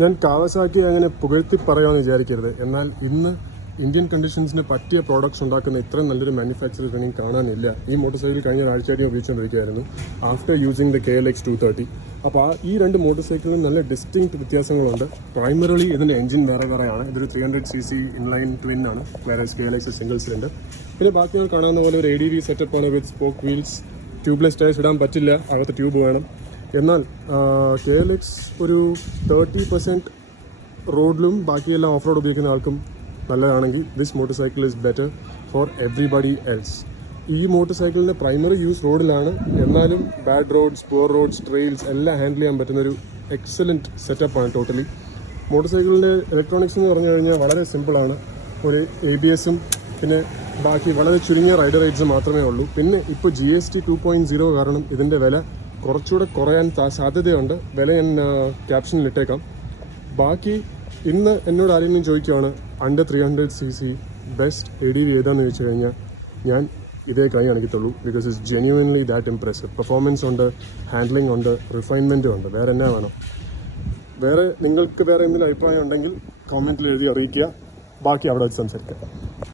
ഞാൻ കാവസാക്കി അങ്ങനെ പുകഴ്ത്തി പറയാമെന്ന് വിചാരിക്കരുത്. എന്നാൽ ഇന്ന് ഇന്ത്യൻ കണ്ടീഷൻസിന് പറ്റിയ പ്രോഡക്ട്സ് ഉണ്ടാക്കുന്ന ഇത്രയും നല്ലൊരു മാനുഫാക്ചറർ എനിക്ക് കാണാനില്ല. ഈ മോട്ടോർ സൈക്കിൾ കഴിഞ്ഞ ഒരാഴ്ചയായിട്ട് ഉപയോഗിച്ചുകൊണ്ടിരിക്കുകയായിരുന്നു ആഫ്റ്റർ യൂസിങ് ദ KLX 230. അപ്പോൾ ഈ രണ്ട് മോട്ടോർ സൈക്കിളിനും നല്ല ഡിസ്റ്റിങ്ക്റ്റ് വ്യത്യാസങ്ങളുണ്ട്. പ്രൈമറിലി ഇതിൻ്റെ എഞ്ചിൻ വേറെയാണ്. ഇതൊരു 300cc ഇൻലൈൻ ട്വിൻ ആണ്, വേറെ KLX സിംഗിൾ സിലിണ്ടർ. പിന്നെ ബാക്കി നമ്മൾ കാണാവുന്ന പോലെ ഒരു ADV സെറ്റപ്പാണ് വിത്ത് സ്പോക്ക് വീൽസ്. ട്യൂബ്ലെസ് ടയർസ് ഇടാൻ പറ്റില്ല, അകത്ത് ട്യൂബ് വേണം. എന്നാൽ KLX ഒരു 30% റോഡിലും ബാക്കിയെല്ലാം ഓഫ് റോഡ് ഉപയോഗിക്കുന്ന ആൾക്കും നല്ലതാണെങ്കിൽ this motorcycle is better for everybody else. ഈ മോട്ടോർ സൈക്കിളിൻ്റെ പ്രൈമറി യൂസ് റോഡിലാണ്, എന്നാലും bad roads, poor roads, trails എല്ലാം ഹാൻഡിൽ ചെയ്യാൻ പറ്റുന്നൊരു എക്സലൻറ്റ് സെറ്റപ്പാണ് ടോട്ടലി. മോട്ടോർ സൈക്കിളിൻ്റെ ഇലക്ട്രോണിക്സ് എന്ന് പറഞ്ഞു കഴിഞ്ഞാൽ വളരെ സിമ്പിളാണ്. ഒരു ABSഉം പിന്നെ ബാക്കി വളരെ ചുരുങ്ങിയ റൈഡർ റേറ്റ്സ് മാത്രമേ ഉള്ളൂ. പിന്നെ ഇപ്പോൾ GST 2.0 കാരണം ഇതിൻ്റെ വില കുറച്ചുകൂടെ കുറയാൻ സാധ്യതയുണ്ട്. വില ഞാൻ ക്യാപ്ഷനിൽ ഇട്ടേക്കാം. ബാക്കി ഇന്ന് എന്നോട് ആരെങ്കിലും ചോദിക്കുകയാണ് അണ്ടർ 300cc ബെസ്റ്റ് ADV ഏതാണെന്ന് ചോദിച്ചു കഴിഞ്ഞാൽ ഞാൻ ഇതേ കൈ കാണിക്കത്തുള്ളൂ. Because it's genuinely that impressive. Performance ഉണ്ട്, ഹാൻഡ്ലിംഗ് ഉണ്ട്, റിഫൈൻമെൻറ്റും ഉണ്ട്. വേറെ എന്നാ വേണം? നിങ്ങൾക്ക് വേറെ എന്തെങ്കിലും അഭിപ്രായം ഉണ്ടെങ്കിൽ കമൻറ്റിൽ എഴുതി അറിയിക്കുക. ബാക്കി അവിടെ വെച്ച് സംസാരിക്കാം.